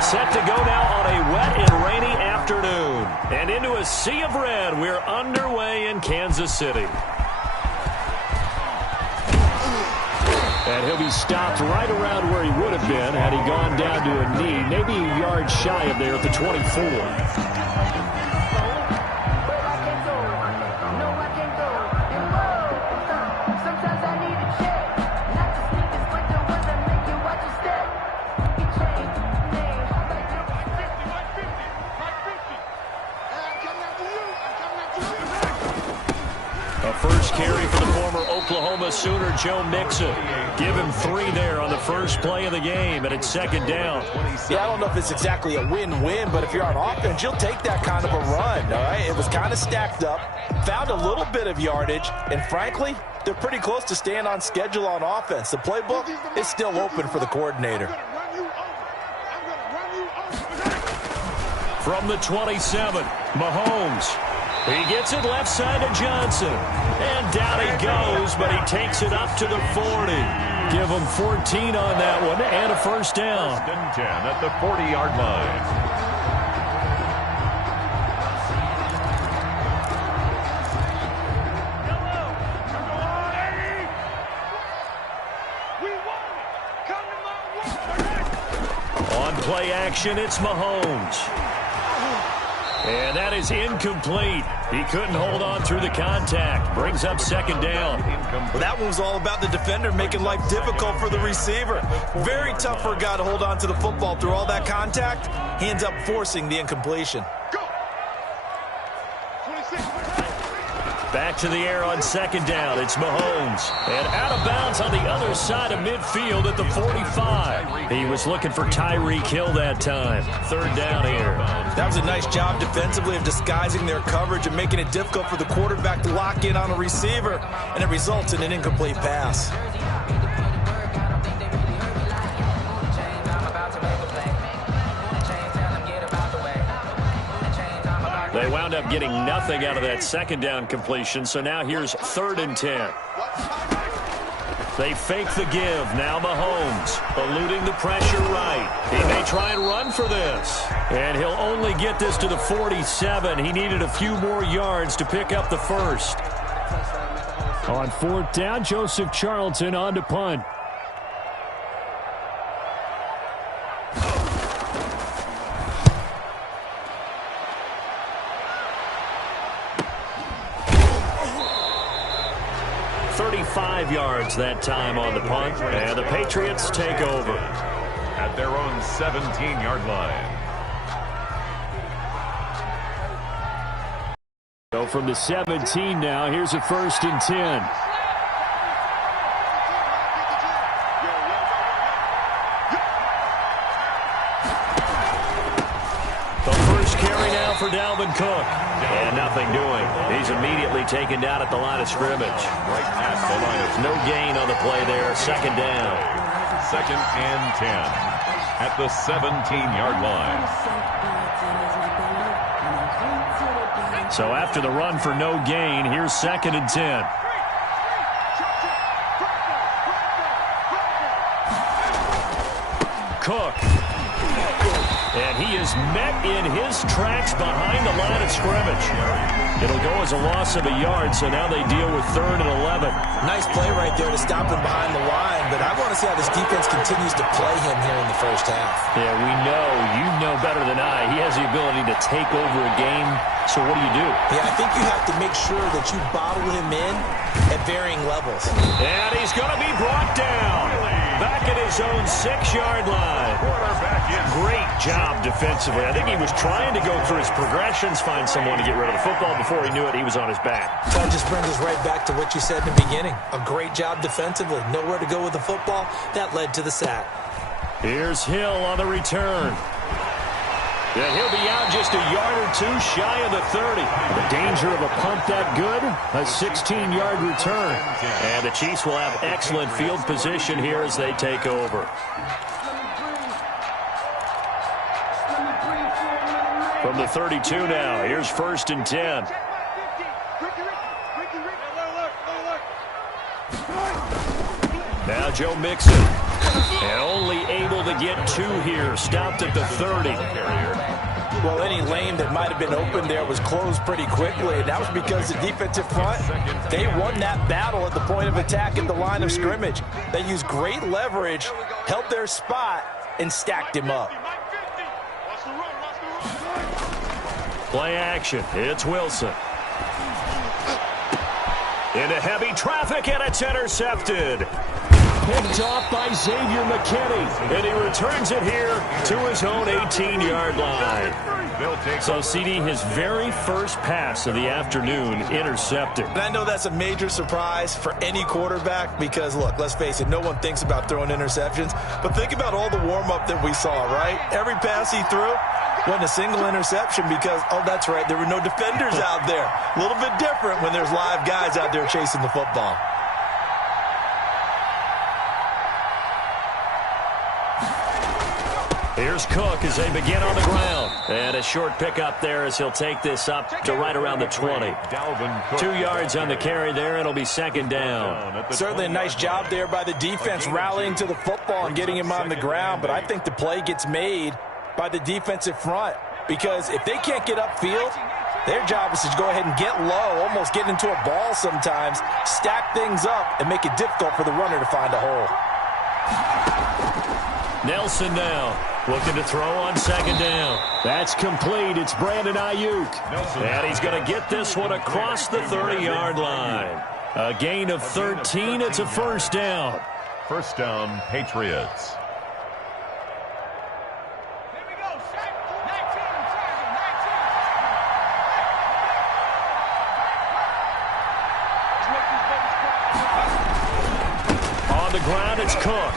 Set to go now on a wet and rainy afternoon. And into a sea of red, we're underway in Kansas City. And he'll be stopped right around where he would have been had he gone down to a knee, maybe a yard shy of there at the 24. First carry for the former Oklahoma Sooner, Joe Mixon. Give him 3 there on the first play of the game, and it's second down. Yeah, I don't know if it's exactly a win-win, but if you're on offense, you'll take that kind of a run, all right? It was kind of stacked up, found a little bit of yardage, and frankly, they're pretty close to staying on schedule on offense. The playbook is still open for the coordinator. From the 27, Mahomes. He gets it left side to Johnson. And down he goes, but he takes it up to the 40. Give him 14 on that one and a first down. First and 10 at the 40-yard line. On play action, it's Mahomes. And that is incomplete. He couldn't hold on through the contact. Brings up second down. Well, that one was all about the defender making life difficult for the receiver. Very tough for a guy to hold on to the football through all that contact. He ends up forcing the incompletion. Back to the air on second down. It's Mahomes. And out of bounds on the other side of midfield at the 45. He was looking for Tyreek Hill that time. Third down here. That was a nice job defensively of disguising their coverage and making it difficult for the quarterback to lock in on a receiver. And it results in an incomplete pass. They wound up getting nothing out of that second down completion, so now here's 3rd and 10. They fake the give. Now Mahomes eluding the pressure right. He may try and run for this. And he'll only get this to the 47. He needed a few more yards to pick up the first. On 4th down, Joseph Charlton on to punt. Yards that time on the punt, and the Patriots take over at their own 17-yard line. So from the 17 now, here's a 1st and 10. The first carry now for Dalvin Cook. And nothing doing. He's immediately taken down at the line of scrimmage. Right past the line of no gain on the play there. Second down. 2nd and 10 at the 17-yard line. So after the run for no gain, here's 2nd and 10. Cook. And he is met in his tracks behind the line of scrimmage. It'll go as a loss of a yard, so now they deal with 3rd and 11. Nice play right there to stop him behind the line, but I want to see how this defense continues to play him here in the first half. Yeah, we know. You know better than I. He has the ability to take over a game, so what do you do? Yeah, I think you have to make sure that you bottle him in at varying levels. And he's going to be brought down. Back at his own 6-yard line. Great job defensively. I think he was trying to go through his progressions, find someone to get rid of the football. Before he knew it, he was on his back. That just brings us right back to what you said in the beginning. A great job defensively. Nowhere to go with the football. That led to the sack. Here's Hill on the return. Yeah, he'll be out just a yard or two shy of the 30. The danger of a punt that good, a 16-yard return. And the Chiefs will have excellent field position here as they take over. From the 32 now, here's 1st and 10. Now Joe Mixon. And only able to get 2 here. Stopped at the 30. Well, any lane that might have been open there was closed pretty quickly, and that was because the defensive front, they won that battle at the point of attack at the line of scrimmage. They used great leverage, held their spot, and stacked him up. Play action. It's Wilson. Into heavy traffic, and it's intercepted. Picked off by Xavier McKinney, and he returns it here to his own 18-yard line. So, CD, his very first pass of the afternoon intercepted. And I know that's a major surprise for any quarterback because, look, let's face it, no one thinks about throwing interceptions. But think about all the warm-up that we saw, right? Every pass he threw wasn't a single interception because, oh, that's right, there were no defenders out there. A little bit different when there's live guys out there chasing the football. Here's Cook as they begin on the ground. And a short pickup there as he'll take this up to right around the 20. 2 yards on the carry there. It'll be second down. Certainly a nice job there by the defense rallying to the football and getting him on the ground. But I think the play gets made by the defensive front because if they can't get upfield, their job is to go ahead and get low, almost get into a ball sometimes, stack things up, and make it difficult for the runner to find a hole. Nelson now looking to throw on second down. That's complete. It's Brandon Ayuk. And he's going to get this one across the 30-yard line. A gain of 13. It's a first down. First down, Patriots. On the ground, it's Cook.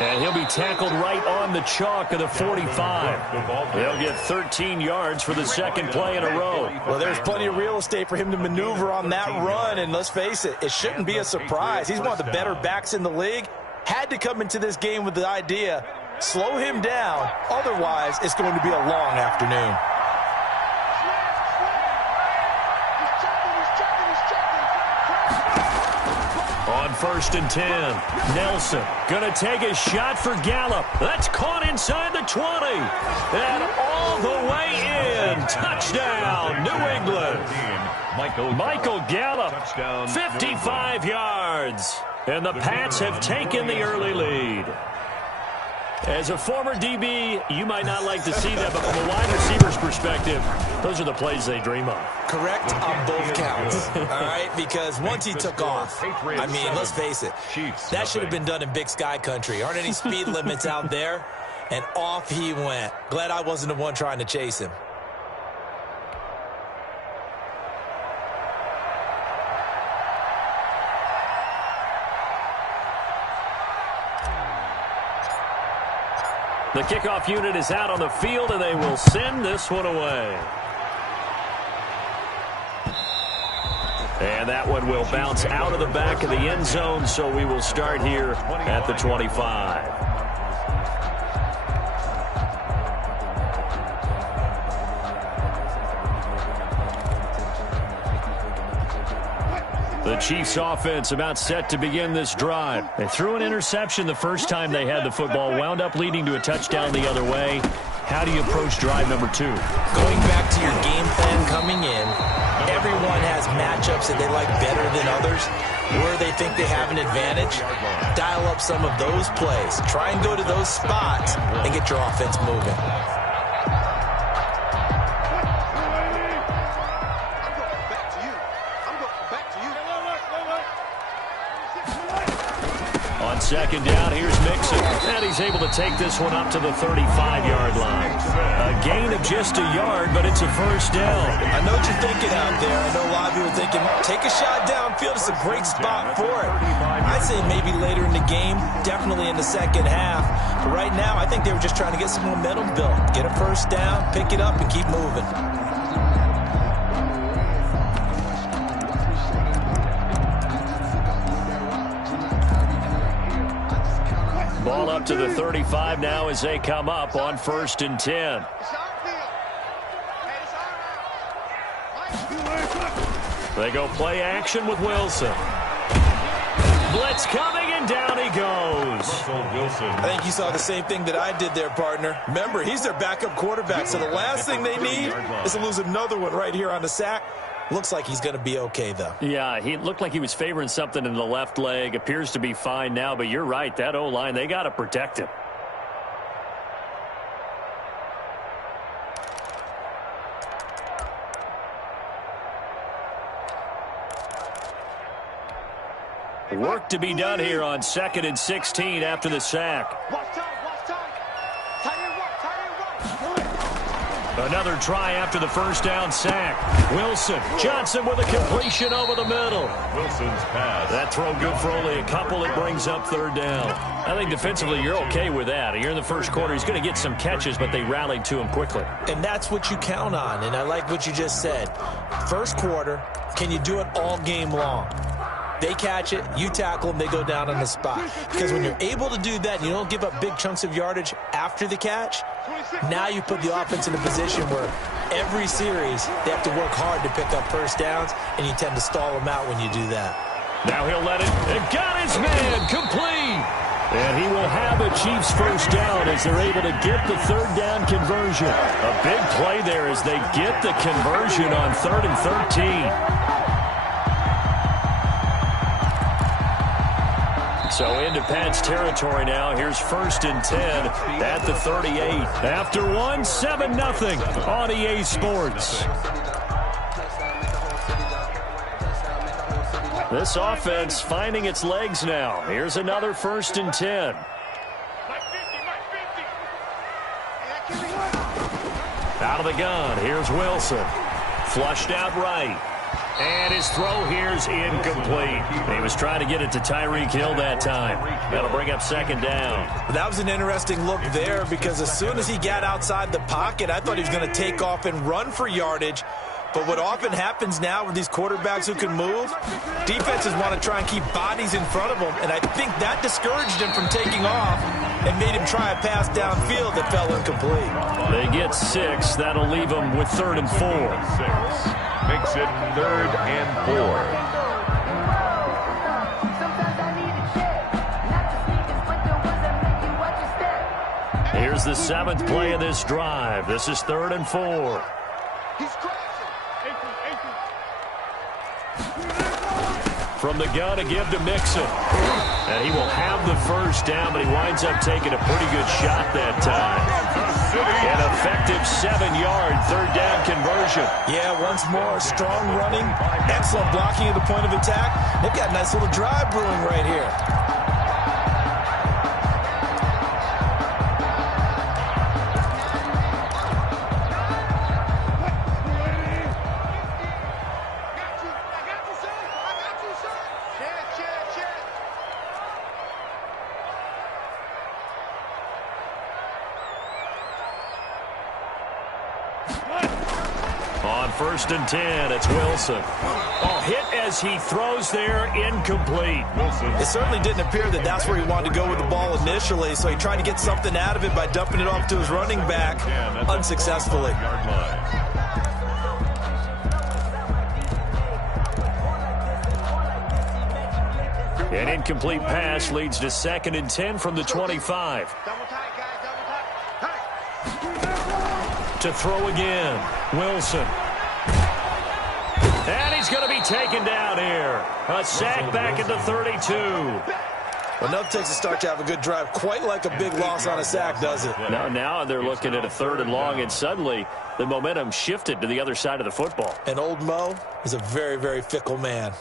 And he'll be tackled right on the chalk of the 45. He'll get 13 yards for the second play in a row. Well, there's plenty of real estate for him to maneuver on that run, and let's face it, it shouldn't be a surprise. He's one of the better backs in the league. Had to come into this game with the idea, slow him down, otherwise it's going to be a long afternoon. On 1st and 10, Nelson going to take a shot for Gallup. That's caught inside the 20. And all the way in. Touchdown, New England. Michael Gallup, 55 yards. And the Pats have taken the early lead. As a former DB, you might not like to see that, but from a wide receiver's perspective, those are the plays they dream of. Correct on both counts, all right? Because once he took off, I mean, let's face it, that should have been done in Big Sky country. Aren't any speed limits out there? And off he went. Glad I wasn't the one trying to chase him. The kickoff unit is out on the field, and they will send this one away. And that one will bounce out of the back of the end zone, so we will start here at the 25. The Chiefs offense about set to begin this drive. They threw an interception the first time they had the football, wound up leading to a touchdown the other way. How do you approach drive number 2? Going back to your game plan coming in, everyone has matchups that they like better than others. Where they think they have an advantage, dial up some of those plays. Try and go to those spots and get your offense moving. On second down, here's Mixon. And he's able to take this one up to the 35-yard line. A gain of just a yard, but it's a first down. I know what you're thinking out there. I know a lot of you are thinking, take a shot downfield. It's a great spot for it. I'd say maybe later in the game, definitely in the second half. But right now, I think they were just trying to get some momentum built. Get a first down, pick it up, and keep moving. Ball up to the 35 now as they come up on 1st and 10. They go play action with Wilson. Blitz coming, And down he goes. I think you saw the same thing that I did there, partner. Remember, he's their backup quarterback, so the last thing they need is to lose another one right here on the sack. Looks like he's going to be okay, though. Yeah, he looked like he was favoring something in the left leg. Appears to be fine now, but you're right. That O-line, they got to protect him. Work to be done here on 2nd and 16 after the sack. Another try after the first down sack. Wilson. Johnson with a completion over the middle. Wilson's pass. That throw good for only a couple. It brings up 3rd down. I think defensively you're okay with that. You're in the first quarter. He's going to get some catches, but they rallied to him quickly. And that's what you count on, and I like what you just said. First quarter, can you do it all game long? They catch it, you tackle them, they go down on the spot. Because when you're able to do that and you don't give up big chunks of yardage after the catch, now you put the offense in a position where every series they have to work hard to pick up first downs, and you tend to stall them out when you do that. Now he'll let it, and got his man, complete. And he will have the Chiefs first down as they're able to get the 3rd down conversion. A big play there as they get the conversion on 3rd and 13. So into Pat's territory now. Here's 1st and 10 at the 38. After one, 7-0 on EA Sports. This offense finding its legs now. Here's another 1st and 10. Out of the gun, here's Wilson. Flushed out right. And his throw here's incomplete. He was trying to get it to Tyreek Hill that time. That'll bring up 2nd down. That was an interesting look there because as soon as he got outside the pocket, I thought he was going to take off and run for yardage. But what often happens now with these quarterbacks who can move, defenses want to try and keep bodies in front of them. And I think that discouraged him from taking off and made him try a pass downfield that fell incomplete. They get 6. That'll leave them with 3rd and 4. 6. Makes it 3rd and 4. Here's the 7th play of this drive. This is 3rd and 4. From the gun to give to Mixon. And he will have the first down, but he winds up taking a pretty good shot that time. An effective 7-yard 3rd down conversion. Yeah, once more, strong running, excellent blocking at the point of attack. They've got a nice little drive brewing right here. On 1st and 10, it's Wilson. Oh, hit as he throws there, incomplete. It certainly didn't appear that that's where he wanted to go with the ball initially, so he tried to get something out of it by dumping it off to his running back unsuccessfully. An incomplete pass leads to 2nd and 10 from the 25. To throw again, Wilson. And he's going to be taken down here. A sack back at the 32. Well, nothing takes a start to have a good drive, quite like a big loss on a sack, does it? Now they're looking at a 3rd and long, and suddenly the momentum shifted to the other side of the football. And old Mo is a very, very fickle man.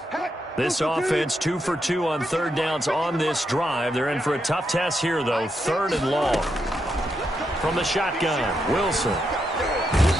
This offense 2 for 2 on 3rd downs on this drive. They're in for a tough test here, though. 3rd and long. From the shotgun, Wilson.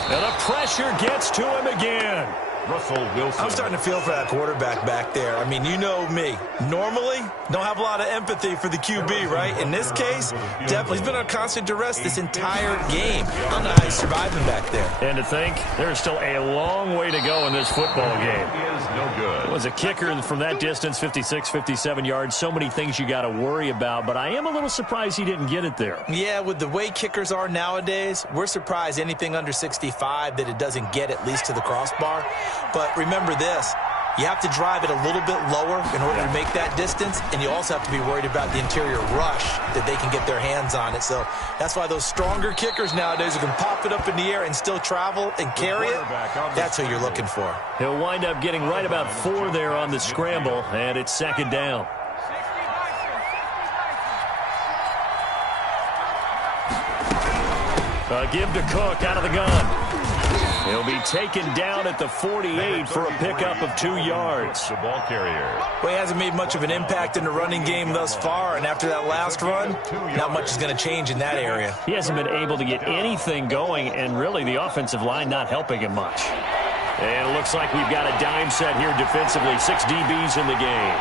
And the pressure gets to him again. Russell Wilson. I'm starting to feel for that quarterback back there. I mean, you know me. Normally, don't have a lot of empathy for the QB, right? In this case, definitely. He's been on constant duress this entire game. I don't know how he's surviving back there. And to think, there's still a long way to go in this football game. He is no good. It was a kicker from that distance, 56, 57 yards. So many things you got to worry about, but I am a little surprised he didn't get it there. Yeah, with the way kickers are nowadays, we're surprised anything under 65 that it doesn't get at least to the crossbar. But remember this, You have to drive it a little bit lower in order to make that distance, and you also have to be worried about the interior rush that they can get their hands on it. So that's why those stronger kickers nowadays who can pop it up in the air and still travel and carry it, that's who you're looking for. He'll wind up getting right about 4 there on the scramble, and it's second down. A give to Cook out of the gun. He'll be taken down at the 48 for a pickup of 2 yards. The ball carrier. Well, he hasn't made much of an impact in the running game thus far, and after that last run, not much is going to change in that area. He hasn't been able to get anything going, and really the offensive line not helping him much. And it looks like we've got a dime set here defensively. 6 DBs in the game.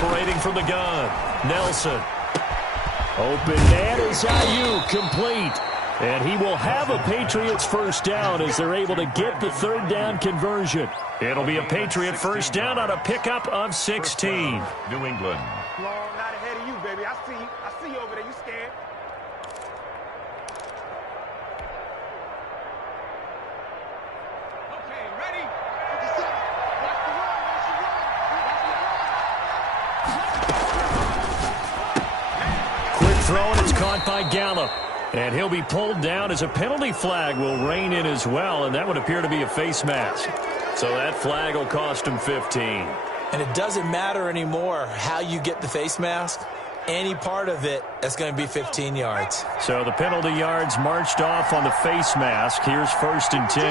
Operating from the gun, Nelson. Open man is Ayuk, complete. And he will have a Patriots first down as they're able to get the 3rd down conversion. It'll be a Patriot first down on a pickup of 16. New England. Long night ahead of you, baby. I see you. I see you over there. You scared? Okay, ready? Quick throw, and it's caught by Gallup. And he'll be pulled down as a penalty flag will rein in as well, and that would appear to be a face mask. So that flag will cost him 15. And it doesn't matter anymore how you get the face mask. Any part of it, that's going to be 15 yards. So the penalty yards marched off on the face mask. Here's 1st and 10.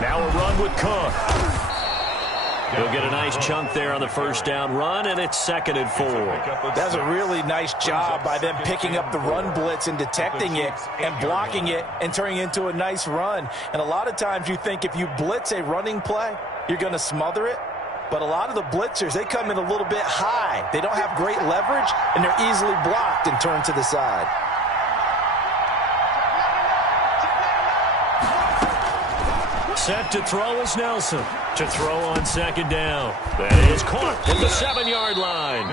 Now a run with Cook. He'll get a nice chunk there on the first down run, and it's 2nd and 4. That's a really nice job by them picking up the run blitz and detecting it and blocking it and turning it into a nice run. And a lot of times you think if you blitz a running play, you're going to smother it. But a lot of the blitzers, they come in a little bit high. They don't have great leverage, and they're easily blocked and turned to the side. Set to throw is Nelson. To throw on 2nd down. That is caught at the 7-yard line.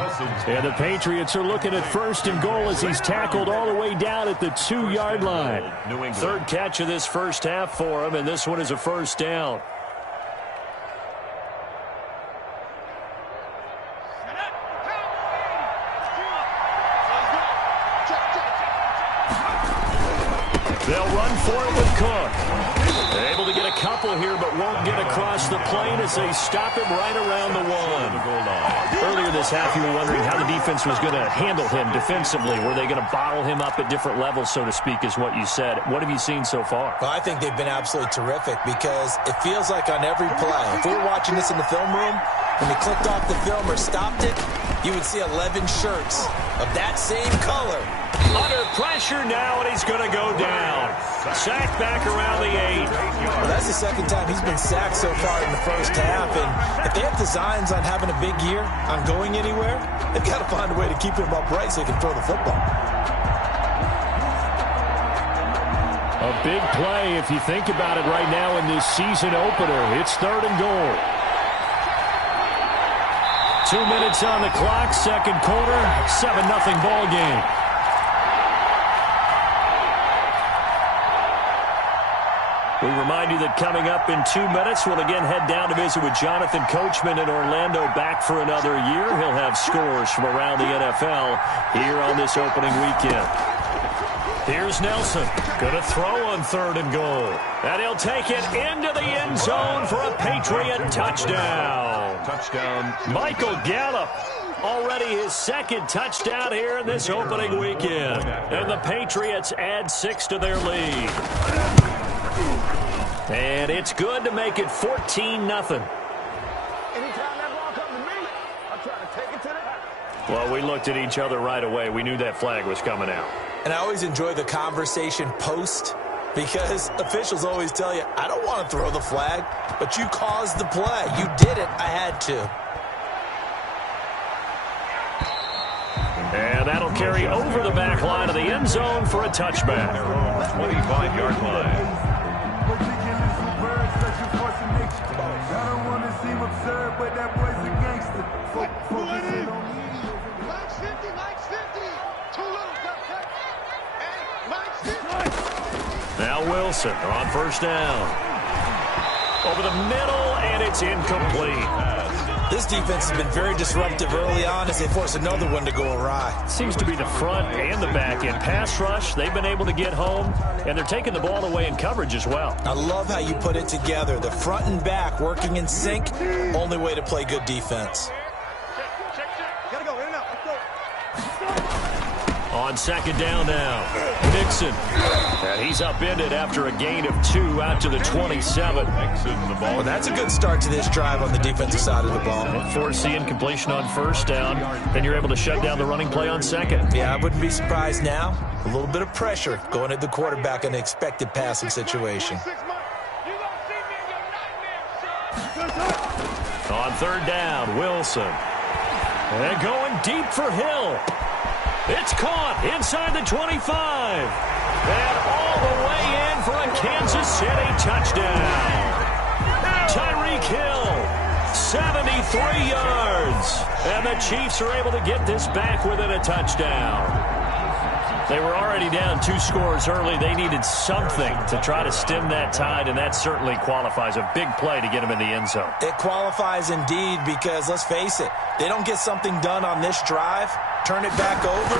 And the Patriots are looking at 1st and goal as he's tackled all the way down at the 2-yard line. 3rd catch of this first half for him, and this one is a first down. They'll run for it with Cook. They're able to get a couple here, but won't get across the plane as they stop him right around the 1. Earlier this half, you were wondering how the defense was going to handle him defensively. Were they going to bottle him up at different levels, so to speak, is what you said. What have you seen so far? Well, I think they've been absolutely terrific because it feels like on every play, if we were watching this in the film room, when we clicked off the film or stopped it, you would see 11 shirts of that same color. Under pressure now, and he's going to go down. Sacked back around the 8. Well, that's the 2nd time he's been sacked so far in the first half. And if they have designs on having a big year, on going anywhere, they've got to find a way to keep him upright so he can throw the football. A big play if you think about it right now in this season opener. It's 3rd and goal. 2 minutes on the clock, 2nd quarter, 7-0 ball game. We remind you that coming up in 2 minutes, we'll again head down to visit with Jonathan Coachman in Orlando, back for another year. He'll have scores from around the NFL here on this opening weekend. Here's Nelson, going to throw on 3rd and goal. And he'll take it into the end zone for a Patriot touchdown. Touchdown. Michael Gallup, already his 2nd touchdown here in this opening weekend. And the Patriots add 6 to their lead. And it's good to make it 14-0. Anytime that ball comes to me, I'm trying to take it to the house. Well, we looked at each other right away. We knew that flag was coming out. And I always enjoy the conversation post because officials always tell you, I don't want to throw the flag, but you caused the play. You did it. I had to. And that'll carry over the back line of the end zone for a touchback. 25-yard line. Wilson on first down. Over the middle, and it's incomplete. This defense has been very disruptive early on as they force another one to go awry. Seems to be the front and the back end. Pass rush, they've been able to get home, and they're taking the ball away in coverage as well. I love how you put it together. The front and back working in sync, only way to play good defense. On second down now, Mixon. And he's upended after a gain of 2 out to the 27. Well, that's a good start to this drive on the defensive side of the ball. Force the incompletion on first down, then you're able to shut down the running play on second. Yeah, I wouldn't be surprised now. A little bit of pressure going at the quarterback in an expected passing situation. On third down, Wilson. And going deep for Hill. It's caught inside the 25. And all the way in for a Kansas City touchdown. Tyreek Hill, 73 yards. And the Chiefs are able to get this back within a touchdown. They were already down 2 scores early. They needed something to try to stem that tide, and that certainly qualifies. A big play to get them in the end zone. It qualifies indeed because, let's face it, they don't get something done on this drive, turn it back over,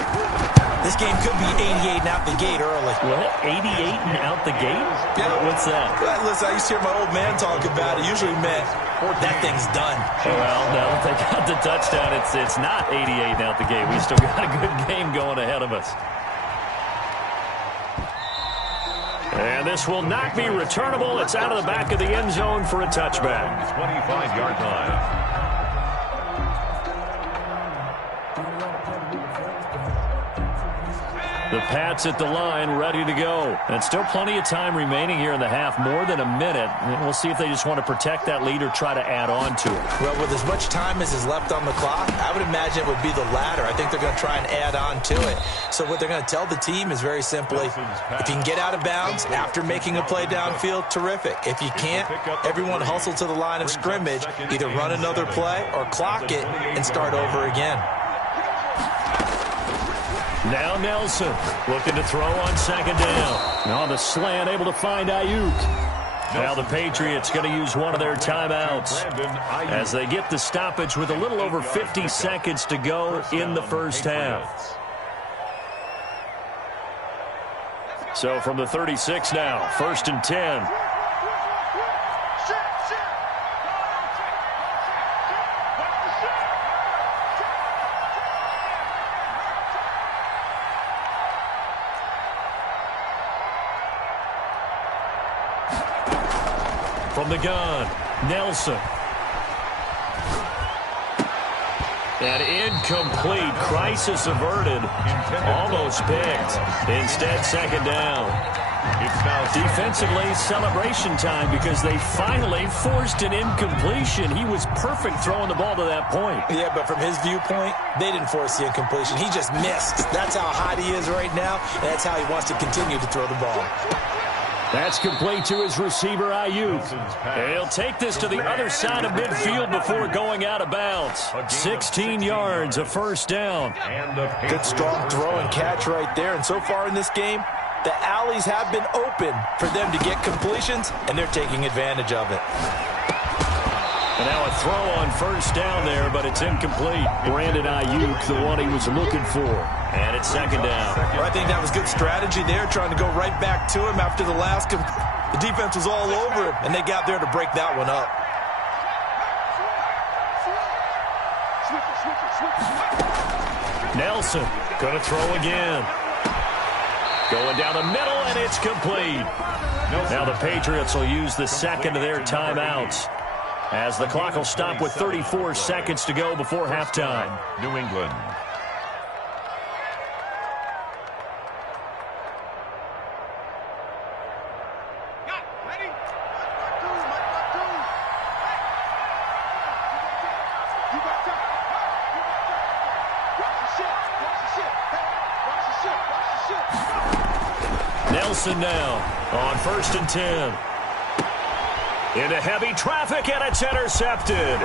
this game could be 88 and out the gate early. What? 88 and out the gate? Yeah. What's that? Well, listen, I used to hear my old man talk about it. Usually meant that thing's done. Well, no, if they got the touchdown, it's not 88 and out the gate. We still got a good game going ahead of us. And this will not be returnable. It's out of the back of the end zone for a touchback. 25-yard line. The Pats at the line, ready to go. And still plenty of time remaining here in the half, more than a minute. And we'll see if they just want to protect that lead or try to add on to it. Well, with as much time as is left on the clock, I would imagine it would be the latter. I think they're going to try and add on to it. So what they're going to tell the team is very simply, if you can get out of bounds after making a play downfield, terrific. If you can't, everyone hustle to the line of scrimmage, either run another play or clock it and start over again. Now Nelson looking to throw on second down. On the slant, able to find Ayuk. Now the Patriots going to use one of their timeouts as they get the stoppage with a little over 50 seconds to go in the first half. So from the 36 now, 1st and 10. From the gun, Nelson. And incomplete. Crisis averted. Almost picked. Instead, second down. Defensively, celebration time because they finally forced an incompletion. He was perfect throwing the ball to that point. Yeah, but from his viewpoint, they didn't force the incompletion. He just missed. That's how hot he is right now, and that's how he wants to continue to throw the ball. That's complete to his receiver, Ayuk. He'll take this to the other side of midfield before going out of bounds. 16 yards, a first down. Good strong throw and catch right there. And so far in this game, the alleys have been open for them to get completions, and they're taking advantage of it. And now a throw on first down there, but it's incomplete. Brandon Ayuk, the one he was looking for. And it's second down. Well, I think that was good strategy there, trying to go right back to him after the last. The defense was all over him, and they got there to break that one up. Nelson going to throw again. Going down the middle, and it's complete. Now the Patriots will use the second of their timeouts, as the clock will stop with 34 seconds to go before halftime. New England. Nelson now on 1st and 10. Into heavy traffic, and it's intercepted.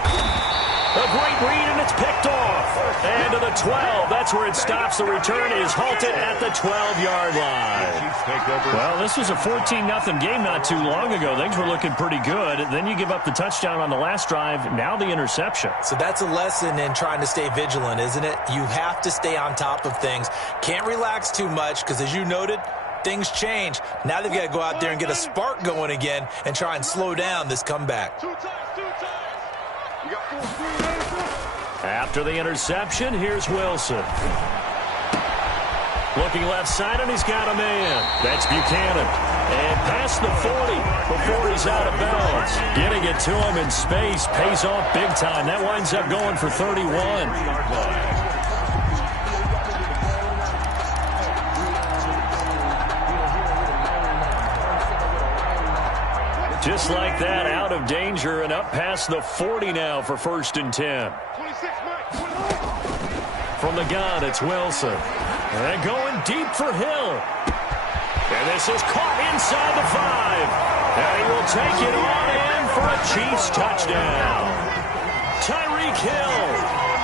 A great read, and it's picked off. And to the 12. That's where it stops. The return is halted at the 12-yard line. Well, this was a 14-0 game not too long ago. Things were looking pretty good. Then you give up the touchdown on the last drive. Now the interception. So that's a lesson in trying to stay vigilant, isn't it? You have to stay on top of things. Can't relax too much because, as you noted, things change. Now they've got to go out there and get a spark going again and try and slow down this comeback. After the interception, here's Wilson. Looking left side, and he's got a man. That's Buchanan. And past the 40 before he's out of bounds. Getting it to him in space pays off big time. That winds up going for 31. Just like that, out of danger and up past the 40 now for 1st and 10. From the gun, it's Wilson. And going deep for Hill. And this is caught inside the 5. And he will take it on in for a Chiefs touchdown. Tyreek Hill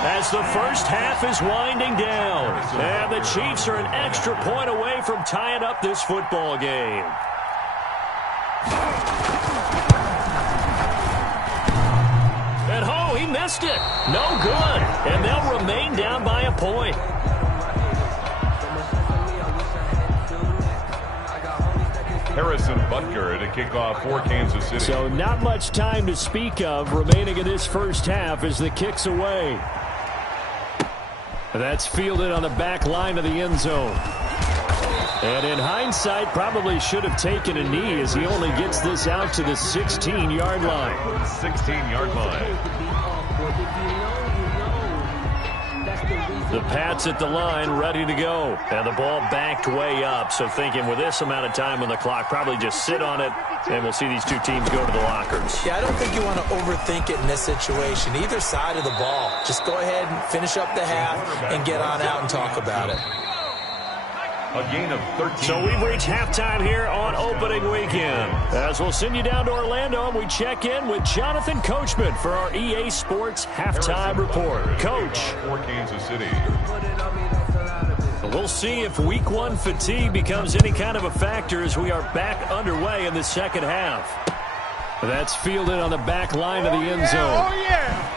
as the first half is winding down. And the Chiefs are an extra point away from tying up this football game. He missed it. No good. And they'll remain down by a point. Harrison Butker to kick off for Kansas City. So not much time to speak of remaining in this first half as the kick's away. That's fielded on the back line of the end zone. And in hindsight, probably should have taken a knee as he only gets this out to the 16-yard line. 16-yard line. The Pats at the line, ready to go. And the ball backed way up. So thinking with this amount of time on the clock, probably just sit on it, and we'll see these two teams go to the lockers. Yeah, I don't think you want to overthink it in this situation. Either side of the ball. Just go ahead and finish up the half and get on out and talk about it. A gain of 13. So we've reached halftime here on opening weekend. As we'll send you down to Orlando, and we check in with Jonathan Coachman for our EA Sports Halftime Report. Coach. For Kansas City. We'll see if week one fatigue becomes any kind of a factor as we are back underway in the second half. That's fielded on the back line of the end zone. Oh, yeah.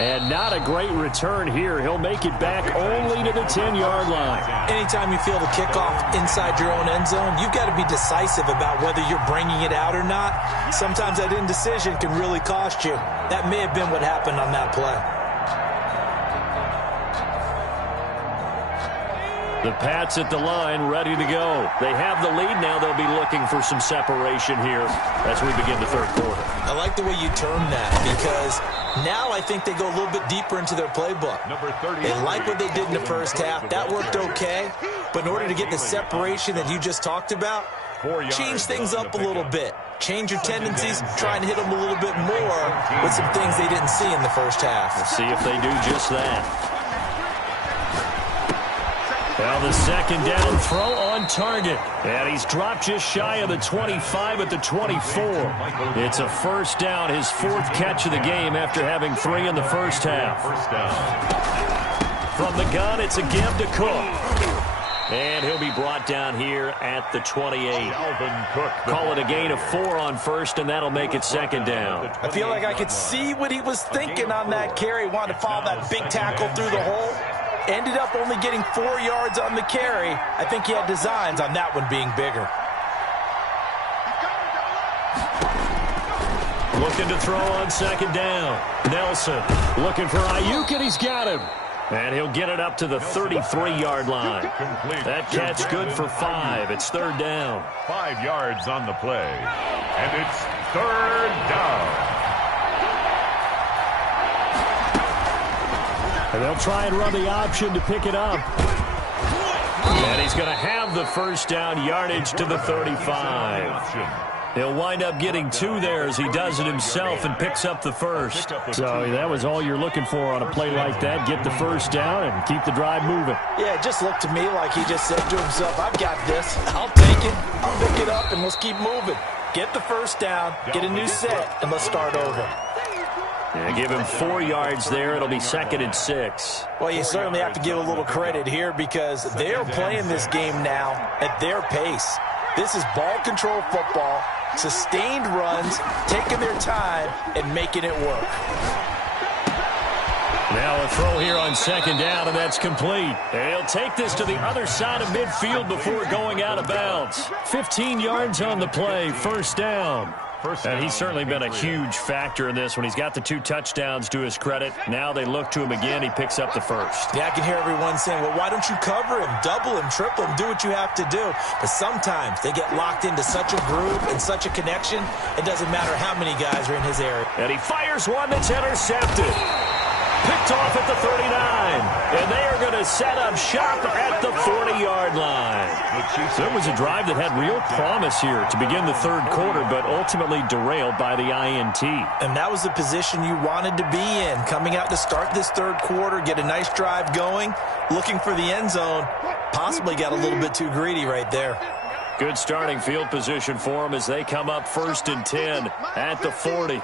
And not a great return here. He'll make it back only to the 10-yard line. Anytime you feel the kickoff inside your own end zone, you've got to be decisive about whether you're bringing it out or not. Sometimes that indecision can really cost you. That may have been what happened on that play. The Pats at the line, ready to go. They have the lead now. They'll be looking for some separation here as we begin the third quarter. I like the way you term that because now I think they go a little bit deeper into their playbook. They like what they did in the first half. That worked okay. But in order to get the separation that you just talked about, change things up a little bit. Change your tendencies, try and hit them a little bit more with some things they didn't see in the first half. We'll see if they do just that. Now the second down throw on target. And he's dropped just shy of the 25 at the 24. It's a first down, his fourth catch of the game after having 3 in the first half. From the gun, it's a give to Cook. And he'll be brought down here at the 28. Call it a gain of 4 on first, and that'll make it second down. I feel like I could see what he was thinking on that carry. Wanted to follow that big tackle through the hole. Ended up only getting 4 yards on the carry. I think he had designs on that one being bigger. Looking to throw on second down. Nelson looking for Ayuk, and he's got him. And he'll get it up to the 33-yard line. That catch good for 5. It's third down. 5 yards on the play. And it's third down. And they'll try and run the option to pick it up. And he's going to have the first down, yardage to the 35. He'll wind up getting 2 there as he does it himself and picks up the first. So that was all you're looking for on a play like that. Get the first down and keep the drive moving. Yeah, it just looked to me like he just said to himself, I've got this. I'll take it. I'll pick it up, and let's keep moving. Get the first down, get a new set, and let's start over. Yeah, give him 4 yards there. It'll be 2nd and 6. Well, you certainly have to give a little credit here because they're playing this game now at their pace. This is ball control football, sustained runs, taking their time, and making it work. Now a throw here on 2nd down, and that's complete. And he'll take this to the other side of midfield before going out of bounds. 15 yards on the play, 1st down. And he's certainly been a huge factor in this when he's got the 2 touchdowns to his credit. Now they look to him again. He picks up the 1st. Yeah, I can hear everyone saying, well, why don't you cover him, double him, triple him, do what you have to do. But sometimes they get locked into such a groove and such a connection, it doesn't matter how many guys are in his area. And he fires one that's intercepted. Picked off at the 39. And they are going to set up shop at the 40-yard line. So it was a drive that had real promise here to begin the 3rd quarter, but ultimately derailed by the INT. And that was the position you wanted to be in, coming out to start this 3rd quarter, get a nice drive going, looking for the end zone. Possibly got a little bit too greedy right there. Good starting field position for them as they come up 1st and 10 at the 40.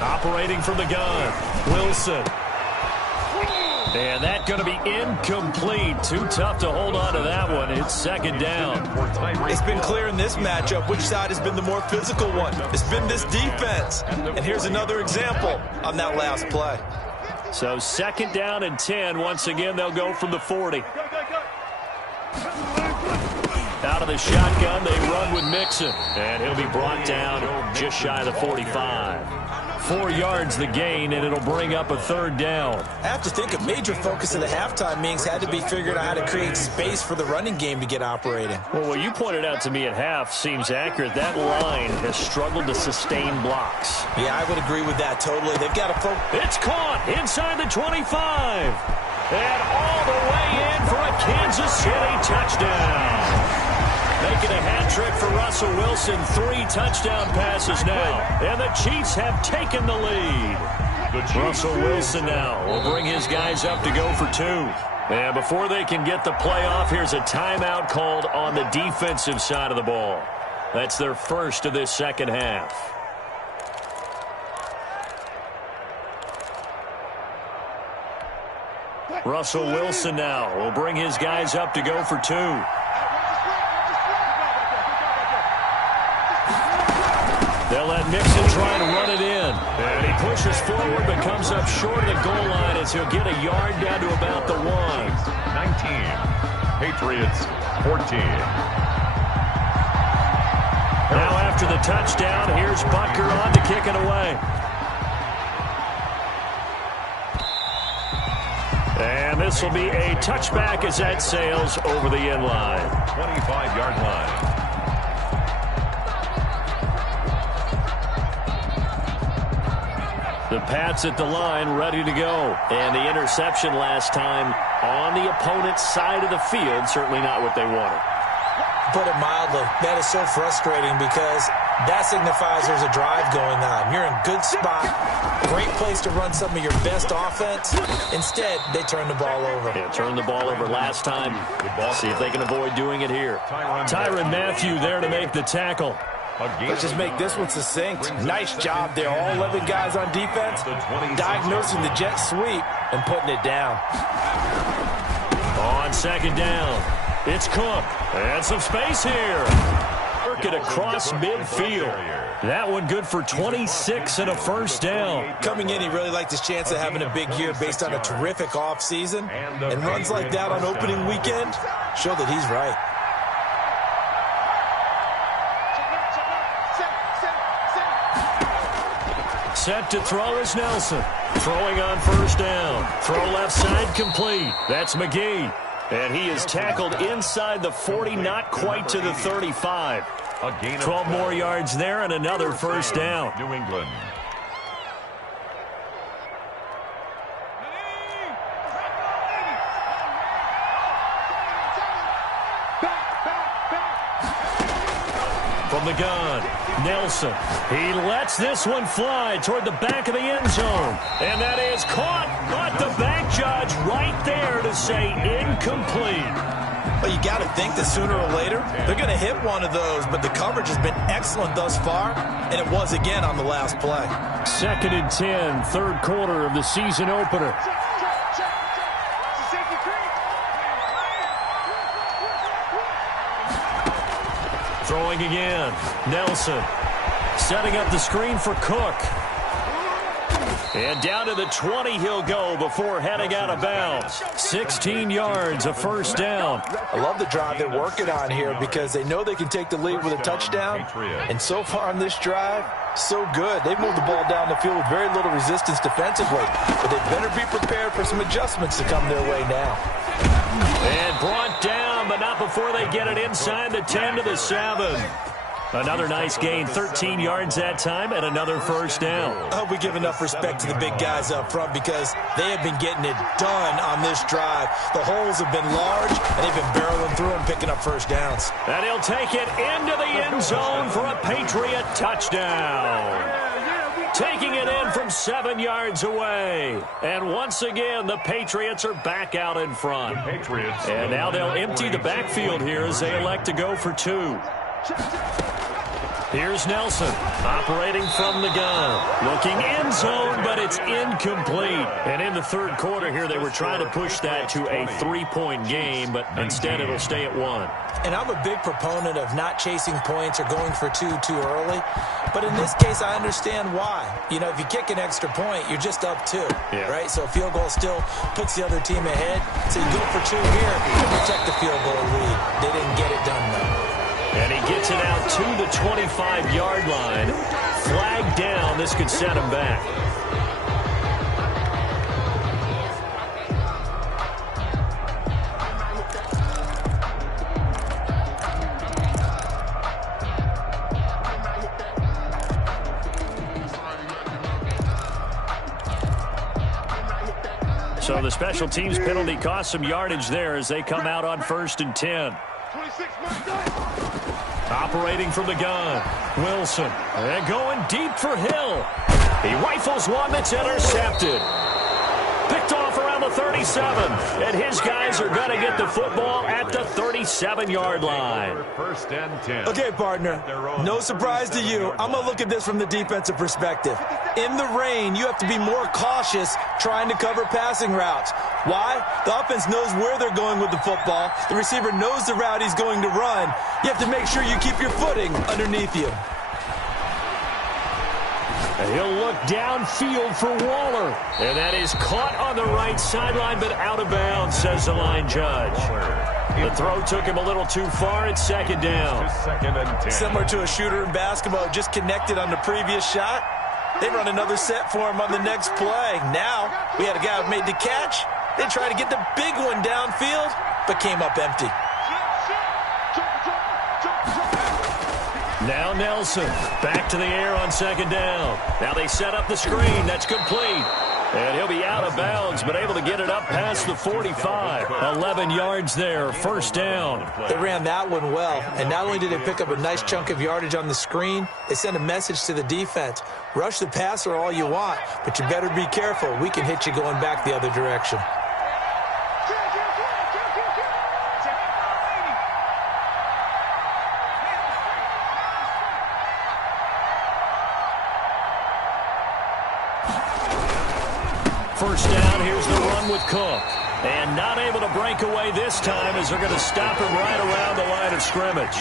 Operating from the gun, Wilson. And that's going to be incomplete. Too tough to hold on to that one. It's 2nd down. It's been clear in this matchup which side has been the more physical one. It's been this defense. And here's another example on that last play. So 2nd down and 10. Once again, they'll go from the 40. Out of the shotgun, they run with Mixon. And he'll be brought down just shy of the 45. 4 yards the gain, and it'll bring up a 3rd down. I have to think a major focus of the halftime meetings had to be figuring out how to create space for the running game to get operating. Well, what you pointed out to me at half seems accurate. That line has struggled to sustain blocks. Yeah, I would agree with that totally. They've got to focus. It's caught inside the 25. And all the way in for a Kansas City touchdown. Making a hat trick for Russell Wilson. 3 touchdown passes now. And the Chiefs have taken the lead. Russell Wilson now will bring his guys up to go for 2. And before they can get the play off, here's a timeout called on the defensive side of the ball. That's their first of this 2nd half. Russell Wilson now will bring his guys up to go for 2. They'll let Mixon try to run it in. And he pushes forward but comes up short of the goal line as he'll get a yard down to about the 1. 19. Patriots 14. Now after the touchdown, here's Butker on to kick it away. And this will be a touchback as that sails over the end line. 25-yard line. The Pats at the line, ready to go. And the interception last time on the opponent's side of the field, certainly not what they wanted. Put it mildly, that is so frustrating because that signifies there's a drive going on. You're in good spot, great place to run some of your best offense. Instead, they turn the ball over. Yeah, turned the ball over last time. See if they can avoid doing it here. Tyrann Mathieu there to make the tackle. Let's just make this one succinct. Nice job there. All 11 guys on defense diagnosing the jet sweep and putting it down. On 2nd down, it's Cook. And some space here. Work it across midfield. That one good for 26 and a 1st down. Coming in, he really liked his chance of having a big year based on a terrific offseason. And runs like that on opening weekend show that he's right. Set to throw is Nelson. Throwing on 1st down. Throw left side complete. That's McGee. And he is tackled inside the 40, not quite to the 35. 12 more yards there and another 1st down. New England. From the gun, Nelson. He lets this one fly toward the back of the end zone. And that is caught. But the back judge right there to say incomplete. Well, you got to think that sooner or later they're going to hit one of those, but the coverage has been excellent thus far, and it was again on the last play. 2nd and 10, third quarter of the season opener. Throwing again. Nelson setting up the screen for Cook. And down to the 20 he'll go before heading out of bounds. 16 yards, a first down. I love the drive they're working on here because they know they can take the lead with a touchdown. And so far on this drive, so good. They've moved the ball down the field with very little resistance defensively. But they better be prepared for some adjustments to come their way now. And brought down, but not before they get it inside the 10 to the 7. Another nice gain, 13 yards that time, and another first down. I hope we give enough respect to the big guys up front because they have been getting it done on this drive. The holes have been large, and they've been barreling through and picking up first downs. And he'll take it into the end zone for a Patriot touchdown. Taking it in from 7 yards away. And once again, the Patriots are back out in front. And now they'll empty the backfield here as they elect to go for 2. Here's Nelson, operating from the gun. Looking end zone, but it's incomplete. And in the third quarter here, they were trying to push that to a 3-point game, but instead it'll stay at 1. And I'm a big proponent of not chasing points or going for 2 too early. But in this case, I understand why. You know, if you kick an extra point, you're just up 2, right? So a field goal still puts the other team ahead. So you go for 2 here to protect the field goal lead. They didn't get it done, though. And he gets it out to the 25-yard line. Flag down. This could set him back. So the special teams penalty cost some yardage there as they come out on 1st and 10. Operating from the gun, Wilson. And going deep for Hill. He rifles one that's intercepted. Picked off around the 37. And his guys are going to get the football at the 37-yard line. 1st and 10. Okay, partner, no surprise to you. I'm going to look at this from the defensive perspective. In the rain, you have to be more cautious trying to cover passing routes. Why? The offense knows where they're going with the football. The receiver knows the route he's going to run. You have to make sure you keep your footing underneath you. And he'll look downfield for Waller. And that is caught on the right sideline, but out of bounds, says the line judge. The throw took him a little too far. It's 2nd down. 2nd and 10. Similar to a shooter in basketball, just connected on the previous shot. They run another set for him on the next play. Now, we had a guy who made the catch. They tried to get the big one downfield, but came up empty. Now Nelson, back to the air on 2nd down. Now they set up the screen. That's complete. And he'll be out of bounds, but able to get it up past the 45. 11 yards there, 1st down. They ran that one well, and not only did they pick up a nice chunk of yardage on the screen, they sent a message to the defense. Rush the passer all you want, but you better be careful. We can hit you going back the other direction. First down, here's the run with Cook. And not able to break away this time as they're going to stop him right around the line of scrimmage.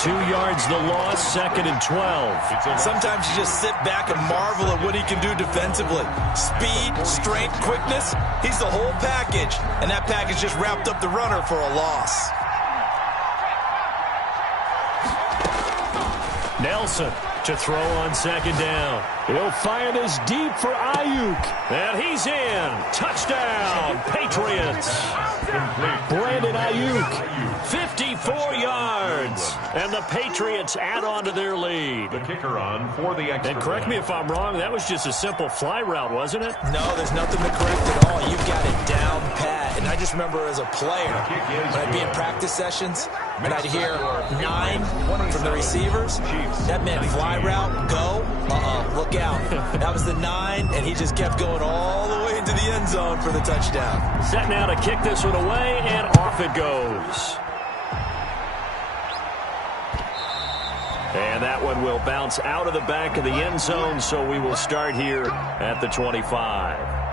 2 yards the loss, 2nd and 12. Sometimes you just sit back and marvel at what he can do defensively. Speed, strength, quickness, he's the whole package. And that package just wrapped up the runner for a loss. Nelson to throw on 2nd down. He'll fire this deep for Ayuk. And he's in. Touchdown, Patriots. Brandon Ayuk, 54 yards. And the Patriots add on to their lead. The kicker on for the extra. And correct me if I'm wrong, that was just a simple fly route, wasn't it? No, there's nothing to correct at all. You've got it down pat. And I just remember as a player, when I'd be in practice sessions, and I'd hear 9 from the receivers. That meant fly route, go, look out. That was the 9, and he just kept going all the way into the end zone for the touchdown. Set now to kick this one away, and off it goes. And that one will bounce out of the back of the end zone, so we will start here at the 25.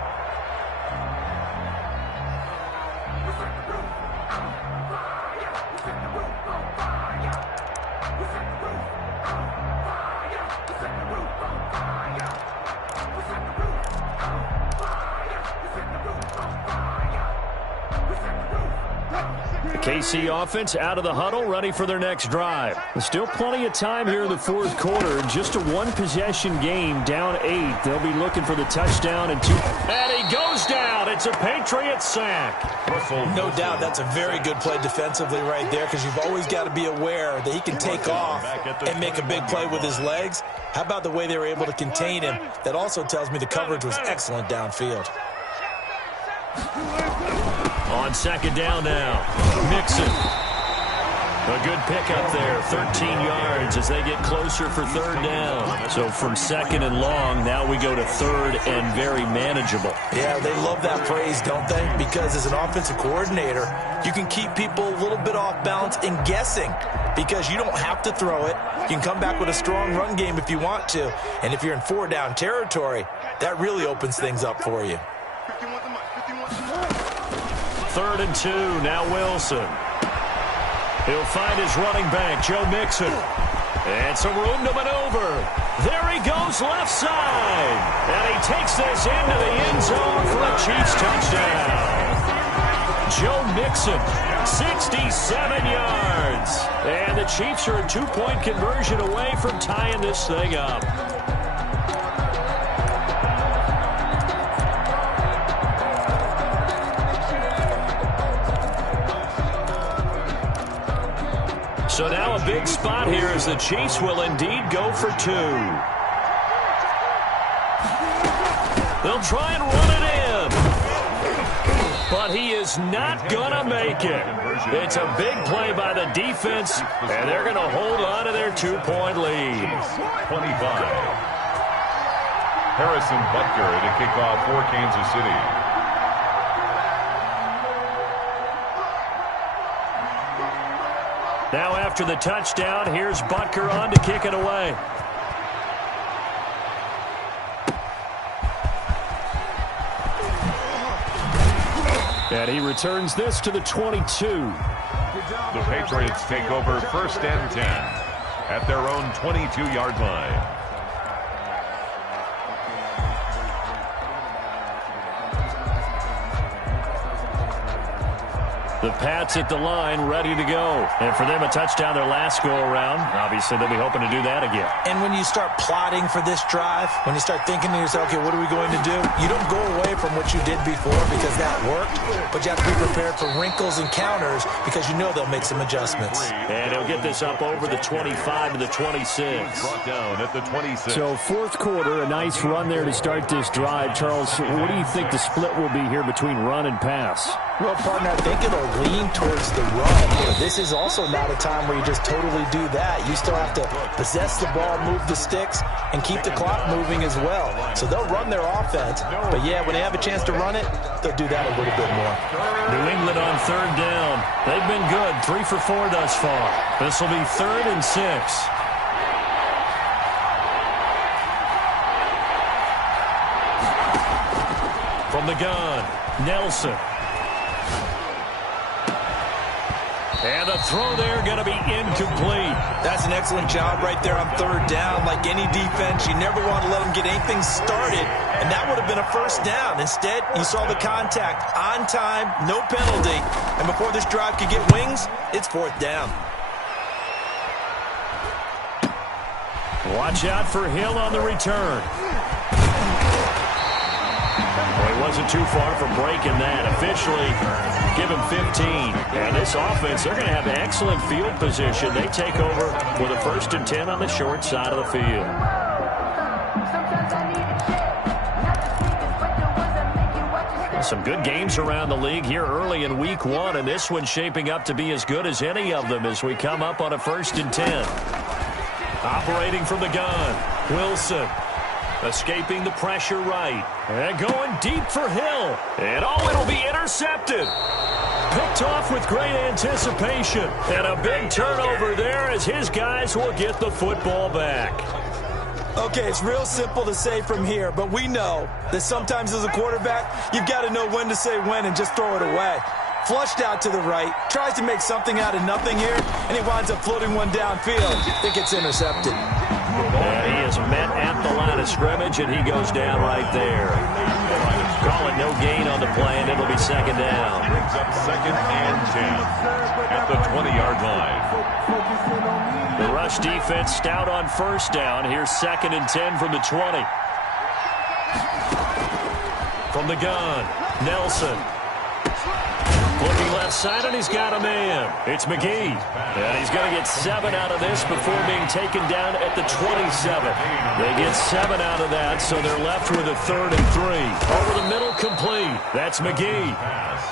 KC offense out of the huddle, ready for their next drive. There's still plenty of time here in the fourth quarter. Just a one-possession game, down 8. They'll be looking for the touchdown and 2. And he goes down. It's a Patriots sack. No doubt that's a very good play defensively right there, because you've always got to be aware that he can take off and make a big play with his legs. How about the way they were able to contain him? That also tells me the coverage was excellent downfield. On second down now, Mixon. A good pickup there, 13 yards as they get closer for third down. So from second and long, now we go to third and very manageable. Yeah, they love that phrase, don't they? Because as an offensive coordinator, you can keep people a little bit off balance and guessing, because you don't have to throw it. You can come back with a strong run game if you want to. And if you're in 4-down territory, that really opens things up for you. 3rd and 2, now Wilson. He'll find his running back, Joe Mixon. And some room to maneuver. There he goes left side. And he takes this into the end zone for a Chiefs touchdown. Joe Mixon, 67 yards. And the Chiefs are a 2-point conversion away from tying this thing up. So now a big spot here as the Chiefs will indeed go for 2. They'll try and run it in. But he is not going to make it. It's a big play by the defense, and they're going to hold on to their 2-point lead. 25. Harrison Butker to kick off for Kansas City. Now after the touchdown, here's Butker on to kick it away. And he returns this to the 22. The Patriots take over 1st and 10 at their own 22-yard line. The Pats at the line, ready to go. And for them, a touchdown their last go-around. Obviously, they'll be hoping to do that again. And when you start plotting for this drive, when you start thinking to yourself, okay, what are we going to do? You don't go away from what you did before because that worked, but you have to be prepared for wrinkles and counters because you know they'll make some adjustments. And he'll get this up over the 25 to the 26. Brought down at the 26. So fourth quarter, a nice run there to start this drive. Charles, what do you think the split will be here between run and pass? Well, partner, I think it'll lean towards the run. But this is also not a time where you just totally do that. You still have to possess the ball, move the sticks, and keep the clock moving as well. So they'll run their offense. But, yeah, when they have a chance to run it, they'll do that a little bit more. New England on third down. They've been good, 3 for 4 thus far. This will be 3rd and 6. From the gun, Nelson. And the throw there going to be incomplete. That's an excellent job right there on third down. Like any defense, you never want to let them get anything started, and that would have been a first down. Instead, you saw the contact on time, no penalty, and before this drive could get wings, it's 4th down. Watch out for Hill on the return. Well, he wasn't too far from breaking that. Officially, give him 15. And this offense, they're going to have excellent field position. They take over with a 1st and 10 on the short side of the field. Some good games around the league here early in week 1, and this one's shaping up to be as good as any of them as we come up on a 1st and 10. Operating from the gun, Wilson. Escaping the pressure right. And going deep for Hill. And it'll be intercepted. Picked off with great anticipation. And a big turnover there as his guys will get the football back. Okay, it's real simple to say from here, but we know that sometimes as a quarterback, you've got to know when to say when and just throw it away. Flushed out to the right, tries to make something out of nothing here, and he winds up floating one downfield. It gets intercepted. And he is met at the line of scrimmage, and he goes down right there. Call it no gain on the play, and it'll be second down. Brings up 2nd and 10 at the 20-yard line. The rush defense stout on first down. Here's 2nd and 10 from the 20. From the gun, Nelson. Looking left side, and he's got a man. It's McGee. And he's going to get 7 out of this before being taken down at the 27. They get 7 out of that, so they're left with a 3rd and 3. Over the middle, complete. That's McGee.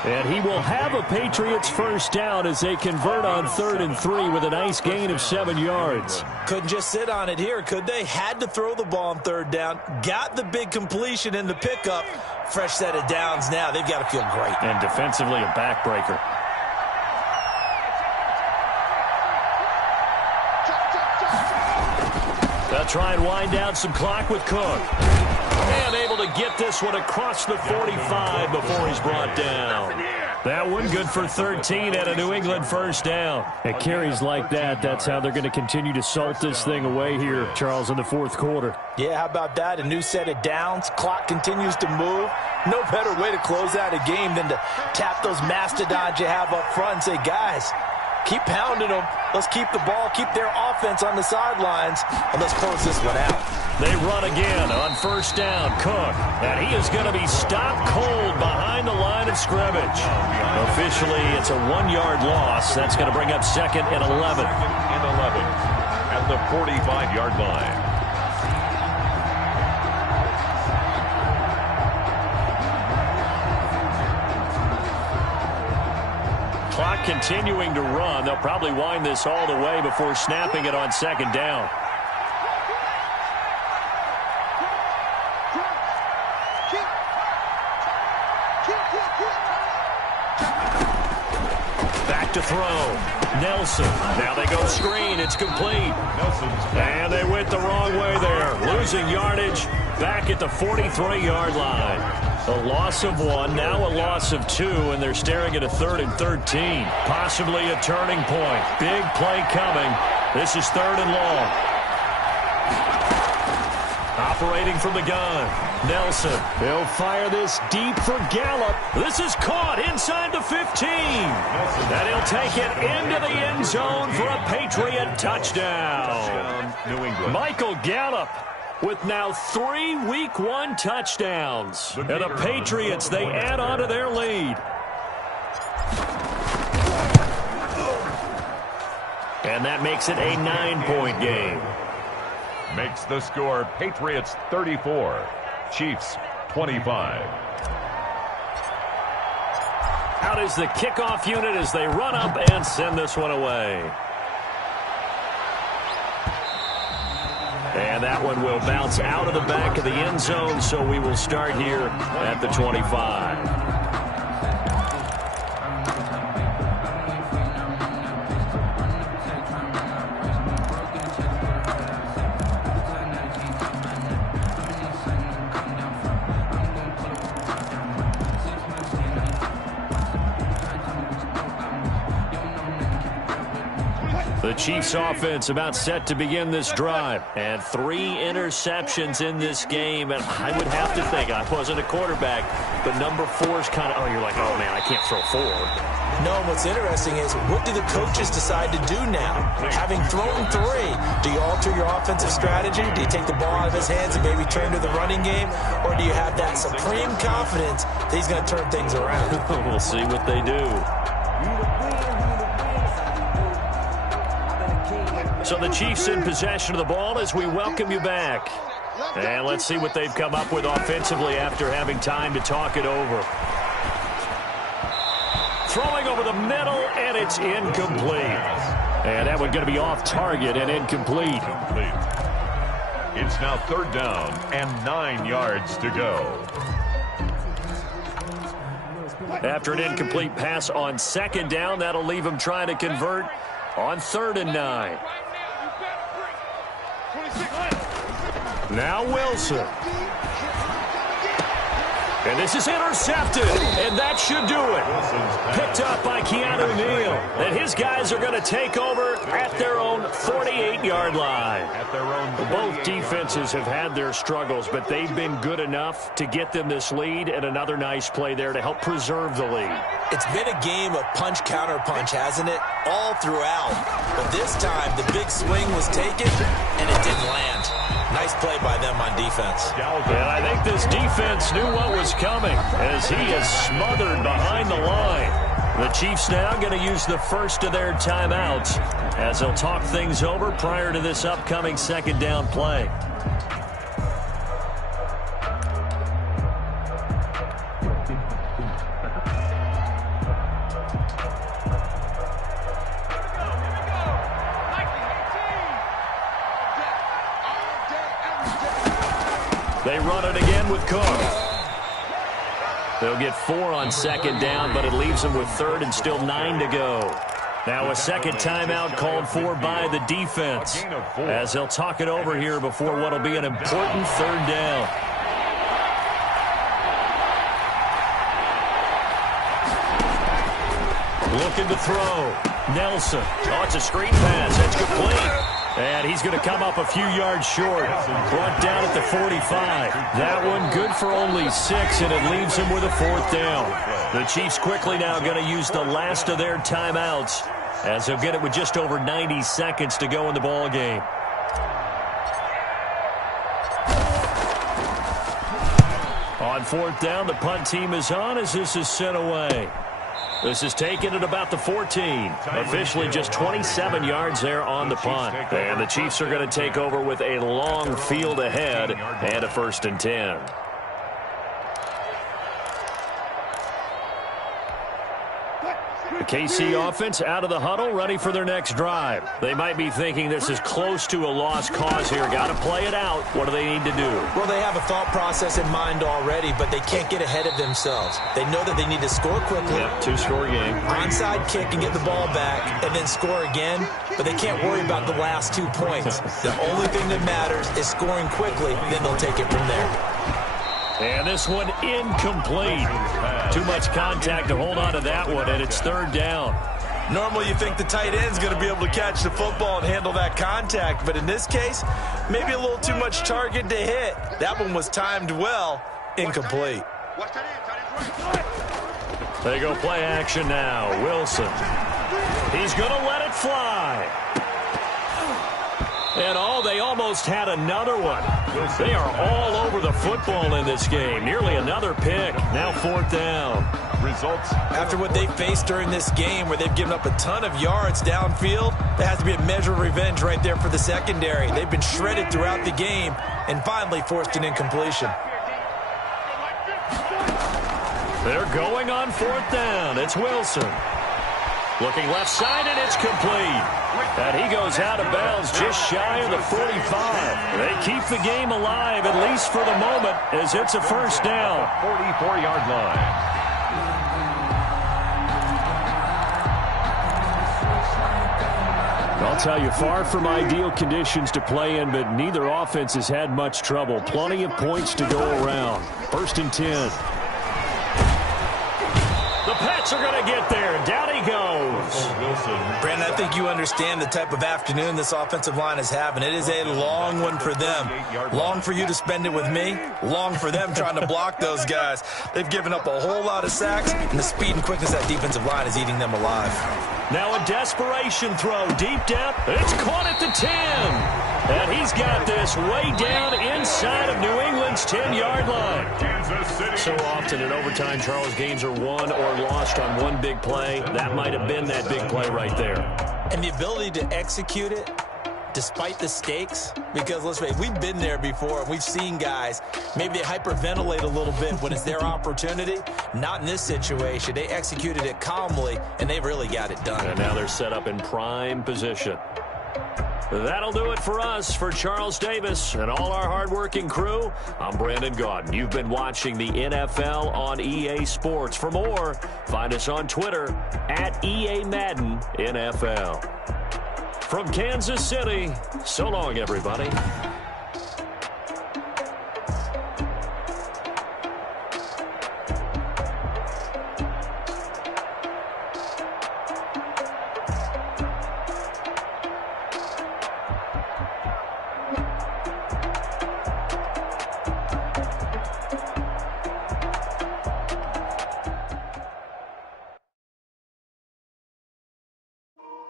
And he will have a Patriots first down as they convert on 3rd and 3 with a nice gain of 7 yards. Couldn't just sit on it here, could they? Had to throw the ball on 3rd down. Got the big completion in the pickup. Fresh set of downs now. They've got to feel great. And defensively, a backbreaker. They'll try and wind down some clock with Cook. And able to get this one across the 45 before he's brought down. That one good for 13 at a New England first down. At carries like that, that's how they're going to continue to salt this thing away here, Charles, in the 4th quarter. Yeah, how about that? A new set of downs. Clock continues to move. No better way to close out a game than to tap those mastodons you have up front and say, guys, keep pounding them. Let's keep the ball, keep their offense on the sidelines, and let's close this one out. They run again on first down. Cook. And he is going to be stopped cold behind the line of scrimmage. Officially, it's a 1-yard loss. That's going to bring up 2nd and 11. 2nd and 11 at the 45-yard line. Clock continuing to run. They'll probably wind this all the way before snapping it on 2nd down. Back to throw. Nelson. Now they go screen. It's complete. And they went the wrong way there. Losing yardage back at the 43-yard line. A loss of 1, now a loss of 2, and they're staring at a 3rd and 13. Possibly a turning point. Big play coming. This is 3rd and long. Operating from the gun. Nelson. He'll fire this deep for Gallup. This is caught inside the 15. And he'll take it into the end zone for a Patriot touchdown. New England. Michael Gallup with now 3 Week 1 touchdowns. And the Patriots, they add on to their lead. And that makes it a 9-point game. Makes the score Patriots 34, Chiefs 25. Out is the kickoff unit as they run up and send this one away. And that one will bounce out of the back of the end zone, so we will start here at the 25. The Chiefs offense about set to begin this drive. And 3 interceptions in this game. And I would have to think, I wasn't a quarterback, but number 4 is kind of, you're like, oh, man, I can't throw 4. No, what's interesting is what do the coaches decide to do now? Having thrown 3, do you alter your offensive strategy? Do you take the ball out of his hands and maybe turn to the running game? Or do you have that supreme confidence that he's going to turn things around? We'll see what they do. So the Chiefs in possession of the ball as we welcome you back. And let's see what they've come up with offensively after having time to talk it over. Throwing over the middle, and it's incomplete. And that one going to be off target and incomplete. It's now 3rd down and 9 yards to go. After an incomplete pass on 2nd down, that'll leave him trying to convert on 3rd and 9. Now Wilson. And this is intercepted, and that should do it. Picked up by Keanu Neal. And his guys are going to take over at their own 48-yard line. Both defenses have had their struggles, but they've been good enough to get them this lead, and another nice play there to help preserve the lead. It's been a game of punch-counter-punch, hasn't it? All throughout. But this time, the big swing was taken, and it didn't land. Nice play by them on defense. And I think this defense knew what was coming as he is smothered behind the line. The Chiefs now going to use the first of their timeouts as they'll talk things over prior to this upcoming 2nd down play. They run it again with Cook. They'll get 4 on 2nd down, but it leaves them with 3rd and still 9 to go. Now a second timeout called for by the defense as they'll talk it over here before what will be an important 3rd down. Looking to throw. Nelson. Oh, it's a screen pass. That's complete. And he's going to come up a few yards short. Brought down at the 45. That one good for only 6, and it leaves him with a 4th down. The Chiefs quickly now going to use the last of their timeouts as they'll get it with just over 90 seconds to go in the ball game. On 4th down, the punt team is on as this is sent away. This is taken at about the 14. Officially just 27 yards there on the punt. And the Chiefs are going to take over with a long field ahead and a 1st and 10. The KC offense out of the huddle, ready for their next drive. They might be thinking this is close to a lost cause here. Got to play it out. What do they need to do? Well, they have a thought process in mind already, but they can't get ahead of themselves. They know that they need to score quickly. Yep, 2-score game. Onside kick and get the ball back and then score again, but they can't worry about the last 2 points. The only thing that matters is scoring quickly, then they'll take it from there. And this one incomplete. Too much contact to hold on to that one, and it's 3rd down. Normally you think the tight end's going to be able to catch the football and handle that contact, but in this case, maybe a little too much target to hit. That one was timed well, incomplete. They go play action now. Wilson. He's going to let it fly. And they almost had another one. They are all over the football in this game. Nearly another pick. Now 4th down. Results. After what they faced during this game where they've given up a ton of yards downfield, there has to be a measure of revenge right there for the secondary. They've been shredded throughout the game and finally forced an incompletion. They're going on 4th down. It's Wilson. Looking left side, and it's complete. And he goes out of bounds just shy of the 45. They keep the game alive, at least for the moment, as it's a 1st down. 44-yard line. I'll tell you, far from ideal conditions to play in, but neither offense has had much trouble. Plenty of points to go around. 1st and 10. The Pats are going to get there. Down he goes. Brandon, I think you understand the type of afternoon this offensive line is having. It is a long one for them. Long for you to spend it with me. Long for them trying to block those guys. They've given up a whole lot of sacks, and the speed and quickness of that defensive line is eating them alive. Now a desperation throw. Deep down. It's caught at the 10. And he's got this way down inside of New England's 10-yard line. So often in overtime, Charles, games are won or lost on one big play. That might have been that big play right there. And the ability to execute it despite the stakes, because let's face it, we've been there before, and we've seen guys, maybe they hyperventilate a little bit when it's their opportunity. Not in this situation. They executed it calmly, and they really got it done. And now they're set up in prime position. That'll do it for us. For Charles Davis and all our hardworking crew, I'm Brandon Gaudin. You've been watching the NFL on EA Sports. For more, find us on Twitter at EA Madden NFL. From Kansas City, so long, everybody.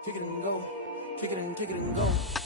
Kick it and go. Kick it and go.